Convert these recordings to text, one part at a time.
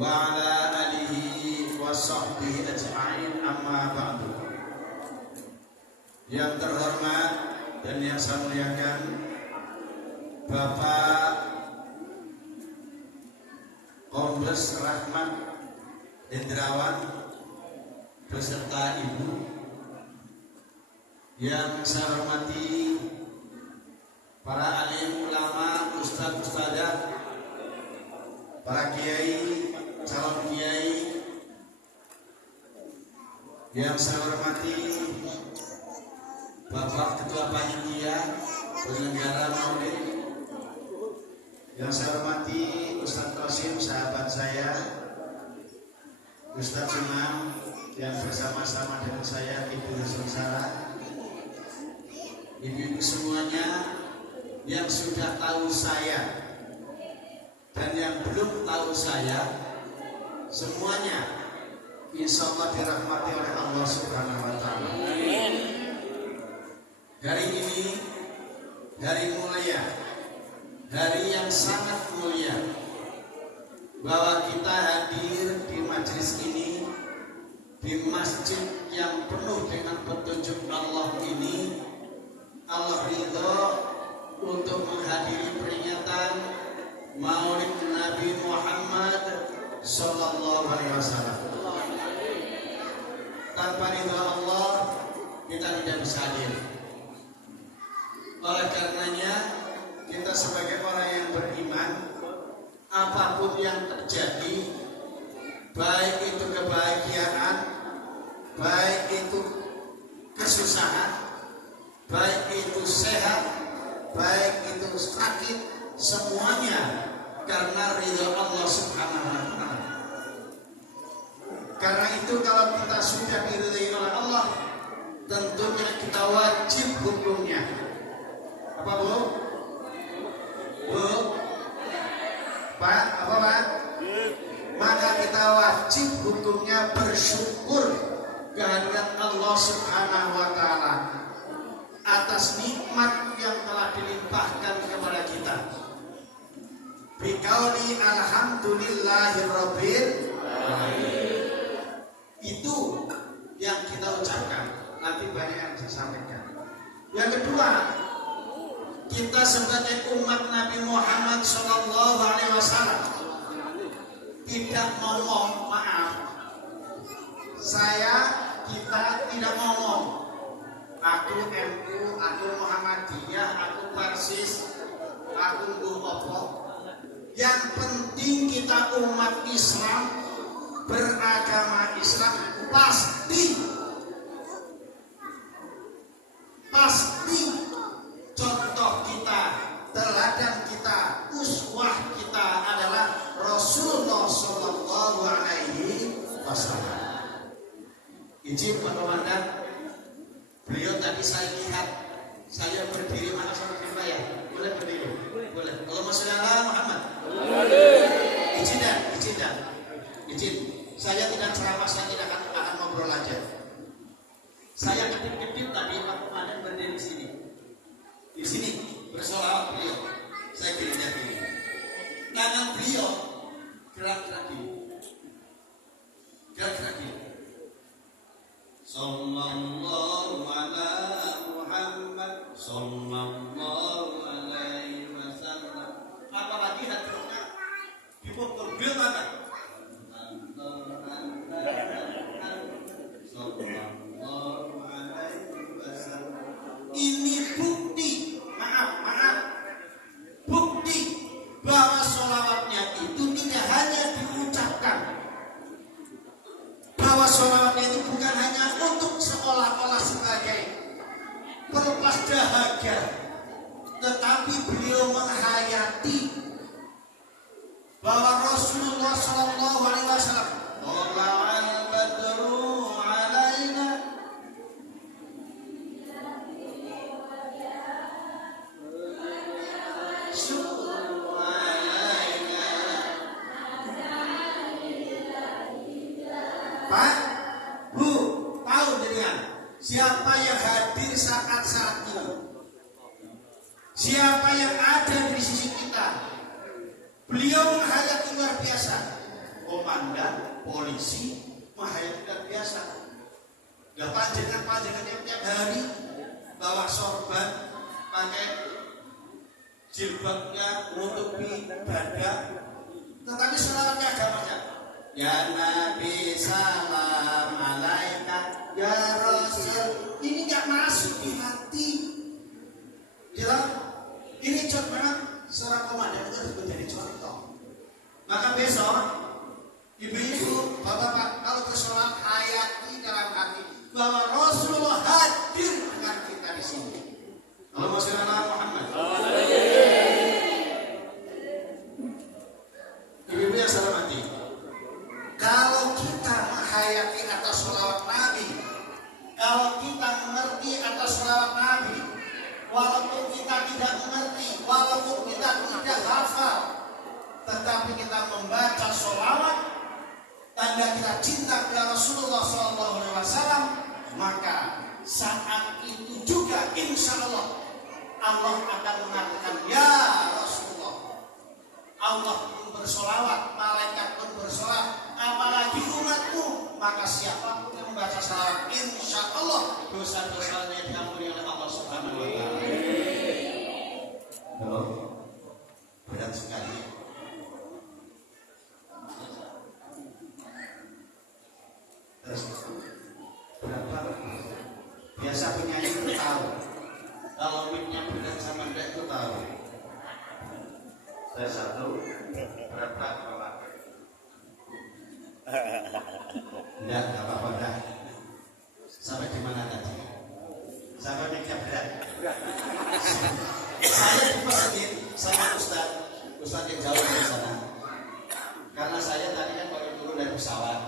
wa ala alihi wa sahbihi ajma'in, amma ba'du. Yang terhormat dan yang saya muliakan Bapak Kombes Rahmat Hendrawan beserta Ibu, yang saya hormati para alim ulama, ustadz ustadzah, para kiai, calon kiai, yang saya hormati Bapak Ketua Panitia Penyelenggara Maulid, yang saya hormati Ustadz Qasim, sahabat saya, Ustadz Imam yang bersama-sama dengan saya, Ibu Nusantara, ibu-ibu semuanya yang sudah tahu saya dan yang belum tahu saya, semuanya insya Allah dirahmati oleh Allah Subhanahu wa Ta'ala. Hari ini hari mulia, hari yang sangat mulia, bahwa kita hadir di majelis ini, di masjid yang penuh dengan petunjuk Allah ini. Allah ridho untuk menghadiri peringatan Maulid Nabi Muhammad Sallallahu Alaihi Wasallam. Tanpa ridho Allah kita tidak bisa hadir. Oleh karenanya kita sebagai orang yang beriman, apapun yang terjadi, baik itu kebahagiaan, baik itu kesusahan, baik itu sehat, baik itu sakit, semuanya karena ridha Allah Subhanahu wa Ta'ala. Karena itu kalau kita sudah diridhai oleh Allah, tentunya kita wajib hukumnya. Apa Bu? Bu? Pak? Apa Pak? Maka kita wajib hukumnya bersyukur kehadirat Allah Subhanahu wa Ta'ala atas nikmat yang telah dilimpahkan kepada kita. Biqauli alhamdulillahirabbil alamin. Itu yang kita ucapkan. Nanti banyak yang disampaikan. Yang kedua, kita sebagai umat Nabi Muhammad Sallallahu Alaihi Wasallam tidak ngomong, maaf, kita tidak ngomong aku MU, aku Muhammadiyah, aku Persis, aku Guhopo. Yang penting kita umat Islam, beragama Islam, pasti contoh kita, teladan kita, uswah kita adalah Rasulullah Sallallahu Alaihi Wasallam. Izin Pak Komandan, beliau tadi saya lihat, saya berdiri, maaf sama Pak ya, boleh berdiri? Boleh. Allahumma sholli ala Muhammad. Izin. Saya tidak ceramah, saya tidak akan ngobrol aja. Saya kedip-kedip tadi Pak Komandan berdiri di sini. Di sini bersolawat beliau. Saya kirinya gini. Tangan beliau gerak-gerak gini. Sallallahu ala Muhammad Sallallahu alaihi wasallam. Apalagi hatinya dipukul beliau tangan. Sallallahu alaihi wasallam. Ini bukti, bukti bahwa sholawatnya itu tidak hanya diucapkan, bahwa sholawatnya itu bukan hanya untuk seolah-olah sebagai pelepas dahaga, tetapi beliau menghayati bahwa Rasulullah Sallallahu Alaihi Wasallam Pak, Bu, tahu dengan siapa yang hadir saat ini? Siapa yang ada di sisi kita? Beliau menghayati luar biasa. komandan polisi menghayati dan biasa. Gak panjenengan tiap hari bawa sorban, pakai jilbabnya menutupi dada, tetapi selawatnya agamanya. Ya Nabi salam alaika, ya Rasul. Ini gak masuk di hati. Jelas? Ini contoh seorang komandan itu harus menjadi contoh. Maka besok ibu-ibu, bapak-bapak, kalau bersolat hayati dalam hati bahwa Rasulullah hadir dengan kita di sini. Allahumma sholli ala Muhammad. Ibu-ibu yang saya hormati, kalau kita menghayati atas sholawat Nabi, kalau kita mengerti atas sholawat Nabi, walaupun kita tidak mengerti, walaupun kita tidak hafal, tetapi kita membaca sholawat, tanda kita cinta kepada Rasulullah SAW, maka saat itu juga insya Allah akan mengatakan ya Rasulullah. Allah pun bersolawat, malaikat pun bersolawat, apalagi umatmu. Maka siapapun yang membaca salawat, insya Allah dosa-dosanya diampuni oleh Allah Subhanahu Wa Taala. Halo, berat sekali. Terus berapa? Biasa penyanyi itu tahu. Kalau mic-nya berat sama enggak itu tahu. Saya satu, berapa Bapak? Enggak apa-apa dah. Sampai di mana tadi? Sampai mic-nya berat. Saya dipesenin sama Ustaz yang jauh dari sana. Karena saya tadi kan baru turun dari pesawat.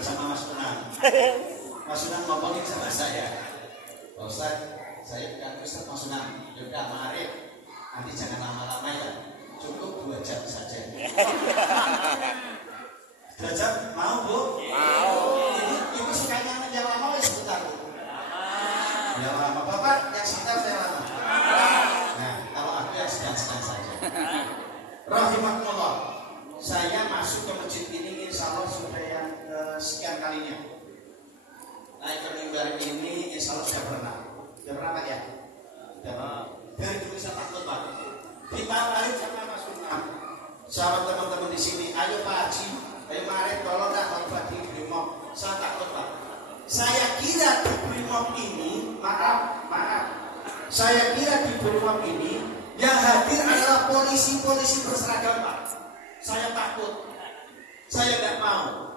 Sama Mas Unang. Mas Unang ngomongin sama saya, Ustaz, saya bilang Ustaz Mas Unang, yaudah mari, nanti jangan lama-lama ya, cukup 2 jam saja. 2 jam mau Bu? Mau. Ibu sukanya yang lama ya sebentar Bu? Yang lama. Bapak yang sebentar yang lama? Nah, kalau aku yang sedang-sedang saja. Rahimakumullah, saya masuk ke masjid ini insya Allah sudah yang sekian kalinya. Naik ke mimbar ini insya Allah sudah pernah. Sudah pernah Pak ya? Sudah pernah. Dari dulu saya takut Pak. Ditawarin sama Mas Unang, sahabat teman-teman di sini, ayo Pak Haji, ayo mari tolong dah khotbah di Brimob. Saya takut Pak. Saya kira di Brimob ini, maaf, saya kira di Brimob ini yang hadir adalah polisi-polisi berseragam Pak. Saya takut, saya nggak mau.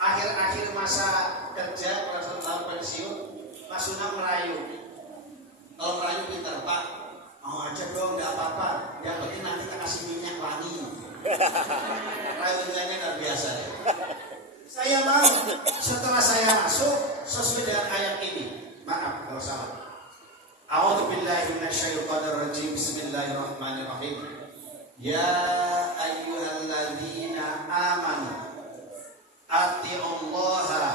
Akhir-akhir masa kerja, pada 1 tahun pensiun, Mas Unang merayu. Kalau merayu pintar Pak, mau aja dong, nggak apa-apa. Yang penting nanti kita kasih minyak wangi. Rayuannya nggak biasa ya. Saya mau setelah saya masuk sesuai dengan ayat ini. Maaf kalau salah. A'udzubillahi minasyaitonirrajim. Bismillahirrahmanirrahim. Ya ayyuhalladzina amanu atiullaha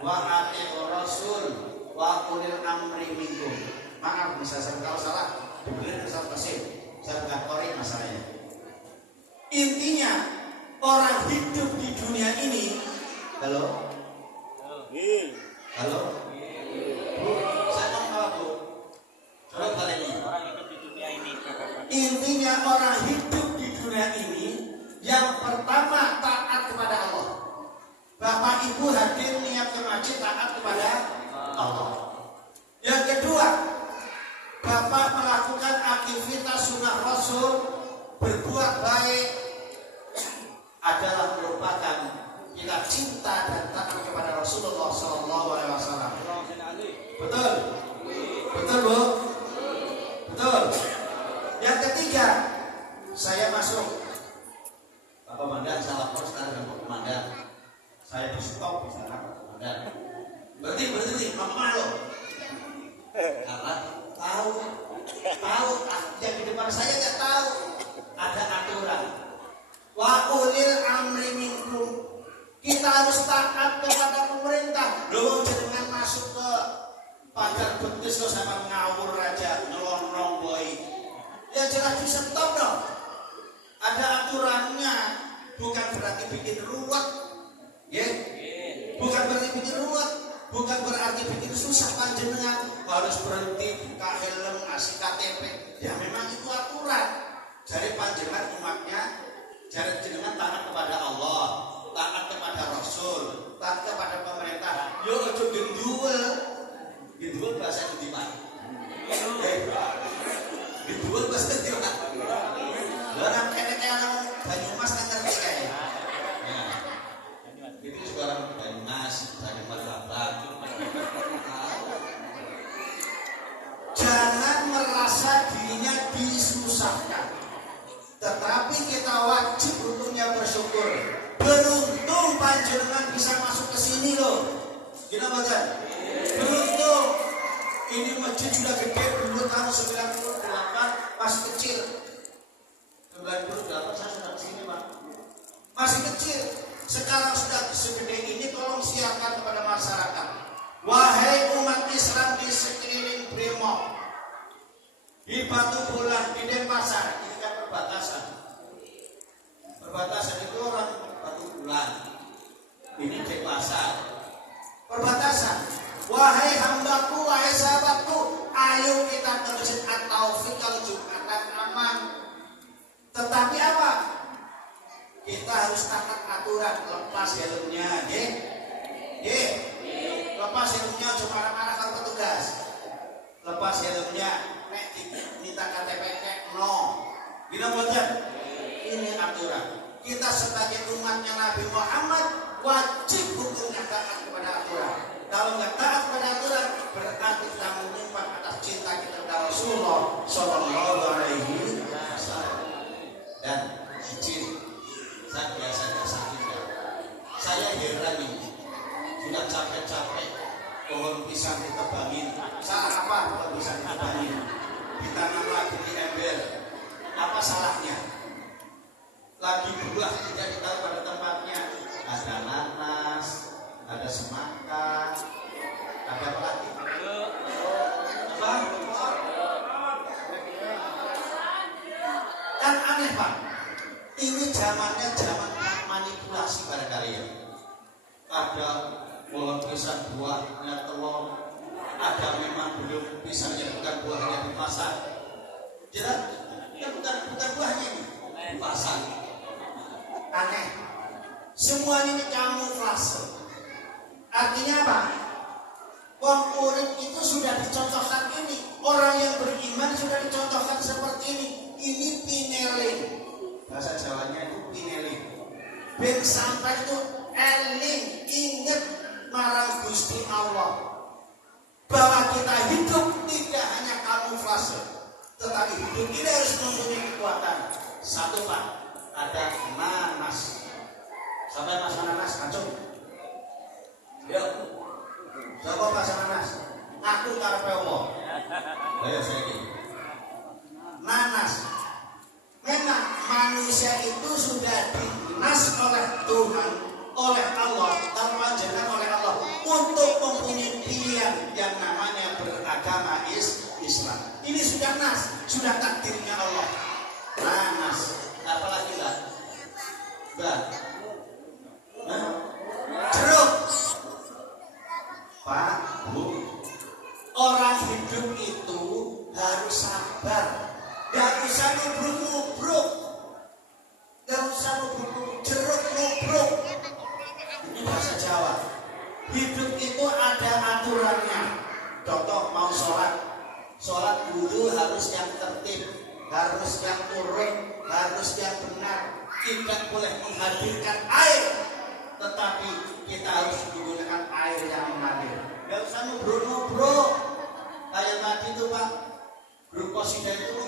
wa atiur rasul wa ulil amri minkum. Maaf bisa saya kalau salah, dibeli Ustaz Qasim. Saya enggak korek masalahnya. Intinya orang hidup di dunia ini, halo? Halo? Bu, saya mau tahu Bu. Coba kali ini. Orang hidup di dunia ini. Intinya orang hidup di dunia ini yang pertama taat kepada Allah. Bapak Ibu hadir niat ke masjid taat kepada Allah. Yang kedua, Bapak melakukan aktivitas sunnah Rasul, berbuat baik adalah merupakan kita cinta dan taat kepada Rasulullah SAW. Betul? Betul Bu? Betul. Yang ketiga, saya masuk. Pak Komandan salah pos dengan Pak Komandan. Saya di stop di sana Pak Komandan. Berhenti, malu. Karena tahu yang di depan saya nggak tahu ada aturan. Wa ulil amri minkum. Kita harus taat kepada pemerintah. Loh jangan masuk ke pagar betis lo sama ngawur aja nyelonong boy. Ya jelas di stop dong. Ada aturannya. bukan berarti bikin ruwet, ya. Bukan berarti bikin ruwet, bukan berarti bikin susah panjenengan harus berhenti buka helm ngasih KTP. Ya memang itu aturan. Jadi panjenengan umatnya, jadi jenengan taat kepada Allah, taat kepada Rasul, taat kepada pemerintah. Yo ojo gendul, gendul bahasa Indonesia Pak. Gendul bahasa Indonesia. Orang kayak orang Banyumas kan ngerti kayak. Itu sekarang Banyumas, Banyumas Babat. Jangan merasa dirinya disusahkan, tetapi kita wajib untungnya bersyukur. Beruntung panjenengan bisa masuk ke sini loh. Gimana kan? Beruntung. Ini masjid sudah gede dulu tahun 98 masih kecil. 98 saya sudah kesini Pak. Masih kecil. Sekarang sudah segede ini, tolong siarkan kepada masyarakat. Wahai umat Islam di sekeliling Brimob, di Batu Bulan, di Denpasar, ini kan perbatasan. Perbatasan itu orang Batu Bulan. Ini Denpasar. Perbatasan. Wahai hambaku, wahai sahabatku, ayo kita ke Masjid At-Taufiq kalau Jumatan aman. Tetapi apa? Kita harus taat aturan, lepas helmnya, lepas helmnya, cuma marah-marah kalau petugas. Lepas helmnya, minta KTP no. Gila boten? Ini aturan. Kita sebagai umatnya Nabi Muhammad wajib hukumnya taat kepada aturan. Kalau nggak taat kepada aturan, berarti kita menyimpan atas cinta kita kepada Rasulullah Sallallahu Alaihi Wasallam. Dan izin, saya biasanya sakit. Saya heran ini, sudah capek-capek pohon pisang ditebangin. Salah apa pohon pisang ditebangin? Ditanam lagi di ember. Apa salahnya? Lagi buah tidak ditaruh pada tempatnya. Ada nanas, ada semangka, ada apa lagi? Apa? Kan aneh Pak. Ini zamannya zaman manipulasi pada kalian. Ada pohon pisang buahnya telur, ada memang belum pisangnya bukan buahnya di pasar. Jelas? Ya bukan buahnya ini di pasar. Aneh. Semua ini kamuflase. Artinya apa? Wong urip itu sudah dicontohkan ini. Orang yang beriman sudah dicontohkan seperti ini. Ini pineling. Bahasa Jawanya itu pineling. Ben sampai itu eling, ingat marang Gusti Allah. Bahwa kita hidup tidak hanya kamuflase, tetapi hidup kita harus mempunyai kekuatan. Satu Pak, ada nanas. Sampai mas nanas kacung. Yuk. Siapa bahasa nanas? Aku karepe apa? Ayo saiki. Nanas. Memang manusia itu sudah dinas oleh Tuhan, oleh Allah, terpanjangkan oleh Allah untuk mempunyai pilihan yang namanya beragama Islam. Ini sudah nas, sudah takdirnya Allah. Nanas. Apalagi lah? Jeruk. Pak, Bu, orang hidup itu harus sabar. Gak usah nubruk-nubruk. Gak usah nubruk-nubruk. Jeruk nubruk. Ini bahasa Jawa. Hidup itu ada aturannya. Contoh mau sholat. Sholat dulu harus yang tertib, harus yang turun, harus yang benar. Tidak boleh menghadirkan air, tetapi kita harus menggunakan air yang mengalir. Gak usah nubruk-nubruk. Kayak tadi itu Pak, grup Qasidah itu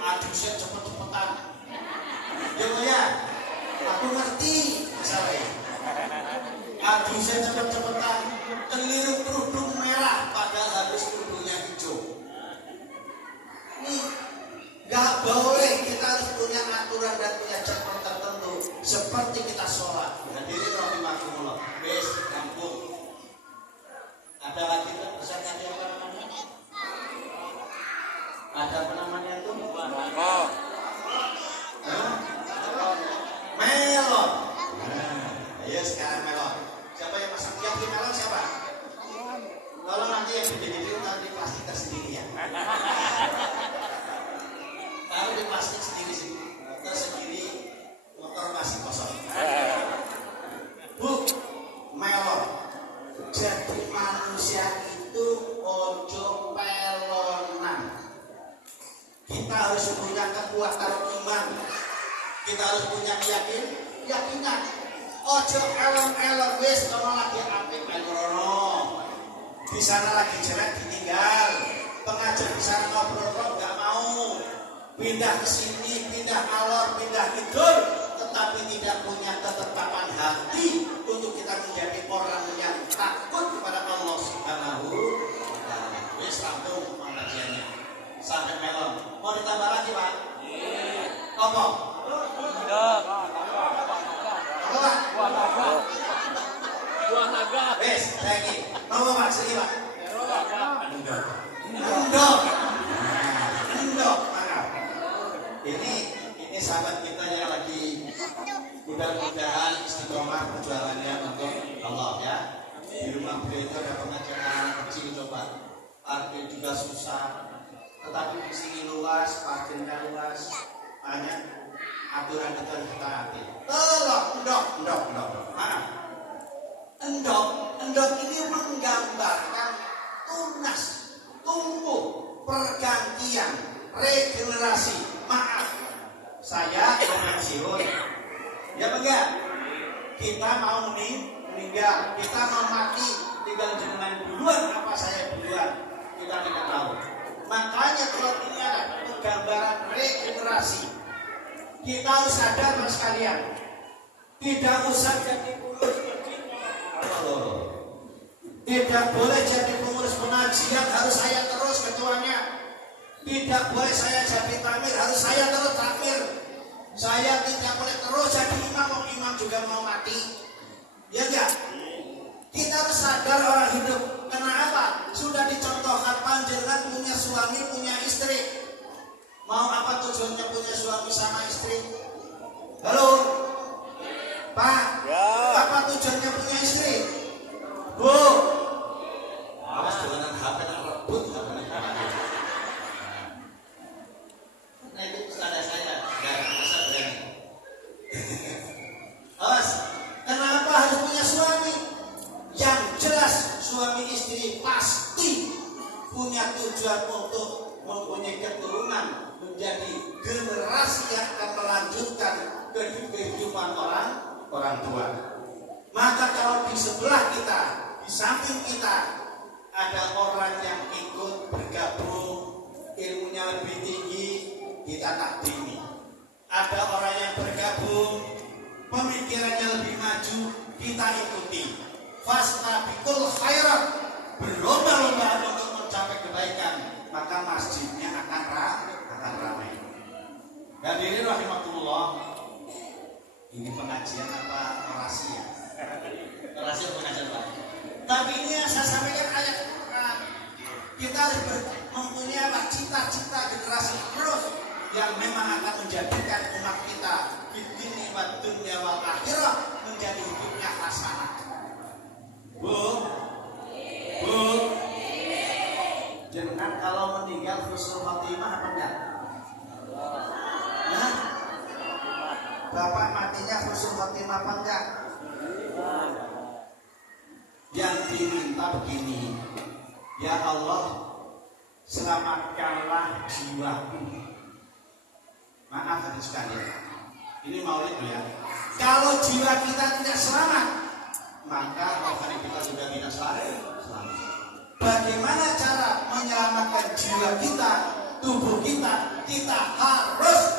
adusnya cepet-cepetan. Ya, aku ngerti misalnya. Adusnya cepet-cepetan, keliru kerudung merah, padahal harus kerudungnya hijau. Ini gak boleh, kita harus punya aturan dan punya cara tertentu. Seperti kita sholat. Hadirin rahimakumullah. Wes, kampung. Ada lagi kan pesan tadi apa namanya? Ada apa namanya itu? Melon. gede-gede taruh di plastik tersendiri ya. Taruh di plastik sendiri sih. Tersendiri motor masih kosong. Bu, melon. Jadi manusia itu ojo pelonan. Kita harus punya kekuatan iman. Kita harus punya keyakinan. Ojo elon-elon wis kalau lagi apik melono. Di sana lagi jelek ditinggal. Pengajar di sana ngobrol nggak mau. Pindah ke sini, pindah alor, pindah kidul, tetapi tidak punya ketetapan hati untuk kita menjadi orang yang takut kepada Allah Subhanahu wa taala. Wis rampung pengajiannya. Sampai melon. Mau ditambah lagi, Pak? Apa? Buah naga. Wes, lagi. Mau Pak sini, Pak? Endok. Endok. Maaf. Ini sahabat kita yang lagi mudah-mudahan istiqomah perjuangannya untuk Allah ya. Di rumah beliau itu ada pengajian kecil coba. Parkir juga susah. Tetapi di sini luas, parkirnya luas. Banyak aturan itu harus kita hati. Tolong, endok. Maaf. Endok ini menggambarkan tunas, tumbuh, pergantian, regenerasi. Maaf, saya pensiun. Ya enggak? Kita mau meninggal, kita mau mati, tinggal jenengan duluan apa saya duluan, kita tidak tahu. Makanya kalau ini ada gambaran regenerasi. Kita harus sadar mas kalian, tidak usah jadi pengurus masjid. Tidak boleh jadi pengurus pengajian harus saya terus ketuanya. Tidak boleh saya jadi takmir harus saya terus takmir. Saya tidak boleh terus jadi imam juga mau mati. Ya enggak? Kita harus sadar orang hidup. Kenapa? Sudah dicontohkan panjenengan punya suami, punya istri. Mau apa tujuannya punya suami sama istri? Halo? Pak? Ya. Apa tujuannya punya istri? Bu? Awas dolanan HP nak rebut HP-nya. Nah itu ada saya. Enggak bisa berani. Awas. Kenapa harus punya suami? Yang jelas suami istri pasti punya tujuan untuk mempunyai keturunan, menjadi generasi yang akan melanjutkan kehidupan orang tua. Maka kalau di sebelah kita, di samping kita ada orang yang ikut bergabung, ilmunya lebih tinggi, kita takdimi. Ada orang yang bergabung, pemikirannya lebih maju, kita ikuti. Fastabiqul khairat, berlomba-lomba untuk mencapai kebaikan, maka masjidnya akan ramai. Hadirin rahimakumullah. Ini pengajian apa orasi ya? Orasi atau pengajian Pak? Tapi ini yang saya sampaikan ayat Quran. Kita harus mempunyai cita-cita generasi terus yang memang akan menjadikan umat kita di dunia wal akhirah menjadi hidupnya hasanah. Bu, jenengan kalau meninggal husnul khotimah apa enggak? Nah, Bapak matinya husnul khotimah apa enggak? Yang diminta begini, ya Allah, selamatkanlah jiwaku. Maaf hadis sekalian, ini maulid ya. Kalau jiwa kita tidak selamat, maka rohani kita sudah tidak selamat. Bagaimana cara menyelamatkan jiwa kita, tubuh kita? Kita harus